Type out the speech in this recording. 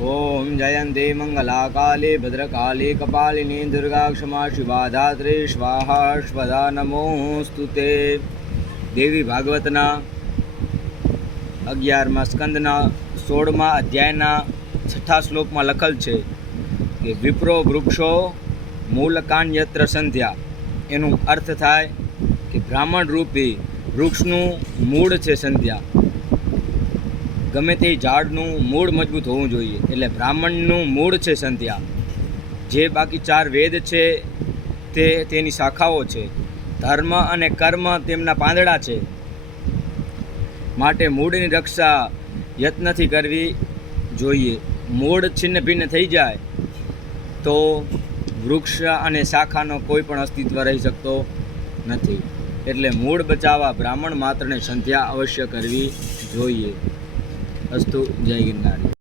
ओम जयंती मंगला काली भद्रकाली कपालिनी दुर्गा क्षमा शिवा धात्री स्वाहा स्वधा नमोस्तुते। देवी भागवतना 11मा स्कंदना 16मा अध्यायना 6ठा श्लोकमां लखेल छे कि विप्रो वृक्षो मूलकान यत्र संध्या। एनो अर्थ थाय कि ब्राह्मण रूपी वृक्षનું મૂળ છે સંધ્યા। गमे ते झाड़નું मूળ मजबूत होवुं जोईए एटले ब्राह्मणનું मूળ छे संध्या। जे बाकी 4 वेद छे ते तेनी शाखाओ छे। धर्म अने कर्म तेमना પાંદડા छे। माटे मूळनी रक्षा यत्नथी करवी जोईए। मूळ छिन्न भिन्न थई जाय तो वृक्ष अने शाखानो कोई पण अस्तित्व रही शकतो नथी। एटले मूळ बचाववा ब्राह्मण मात्रने संध्या अवश्य करवी जोईए। अस्तु। जय गिरनारी।